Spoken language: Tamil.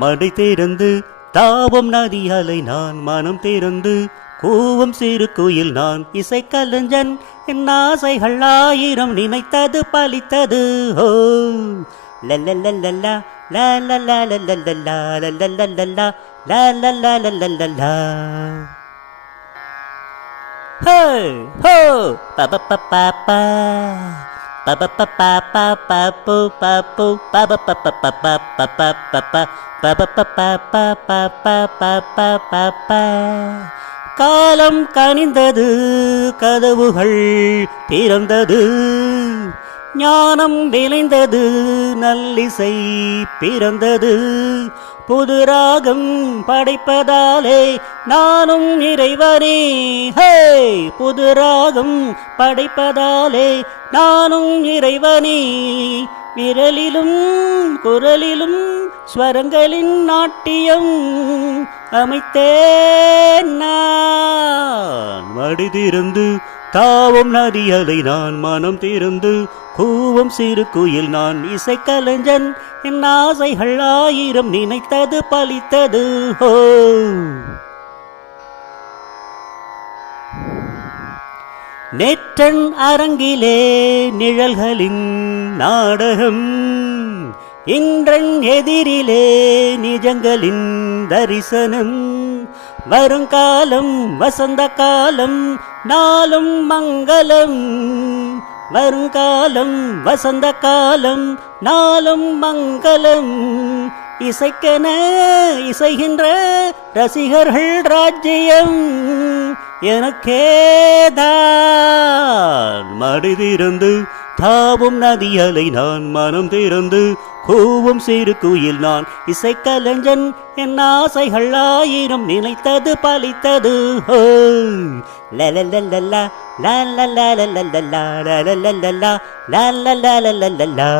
மடை திறந்து தாவும் நதியலை நான் மனம் திறந்து கூவும் சிறு குயில் நான் இசைக்கலைஞன் என் ஆசைகள் ஆயிரம் நினைத்தது பலித்தது ஹோ லல்லல்லல்லா லல்லல்லல்லல்லல்லா லல்லல்லல்லா லல்லல்லல்லல்லா ஹோ ஹோ பபபபபா காலம் கனிந்தது கதவுகள் திறந்தது ஞானம் விளைந்தது நல்லிசை பிறந்தது புது ராகம் படைப்பதாலே நானும் இறைவனே ஹே புது ராகம் படைப்பதாலே நானும் இறைவனே விரலிலும் குரலிலும் ஸ்வரங்களின் நாட்டியம் அமைத்தேன் நான் மடி திறந்து தாவும் நதியலை நான் மனம் திறந்து கூவும் சிறு குயில் நான் இசைக்கலைஞன் என் ஆசைகள் ஆயிரம் நினைத்தது பலித்தது ஹோ நேற்றன் அரங்கிலே நிழல்களின் நாடகம் இன்றன் எதிரிலே நிஜங்களின் தரிசனம் வருங்காலம் வசந்த காலம் நாளும் மங்களம் வருங்காலம் வசந்த காலம் நாளும் மங்களம் இசைக்கென இசைகின்ற ரசிகர்கள் ராஜ்யம் எனக்கேதான் மடி திறந்து தாவும் நதியலை நான் மனம் திறந்து கூவும் சிறு குயில் நான் இசைக்கலைஞன் என் ஆசைகள் ஆயிரம் நினைத்தது பலித்தது ஹோ லலலலலா லலலலலலலா லலலலலா லலலலலலா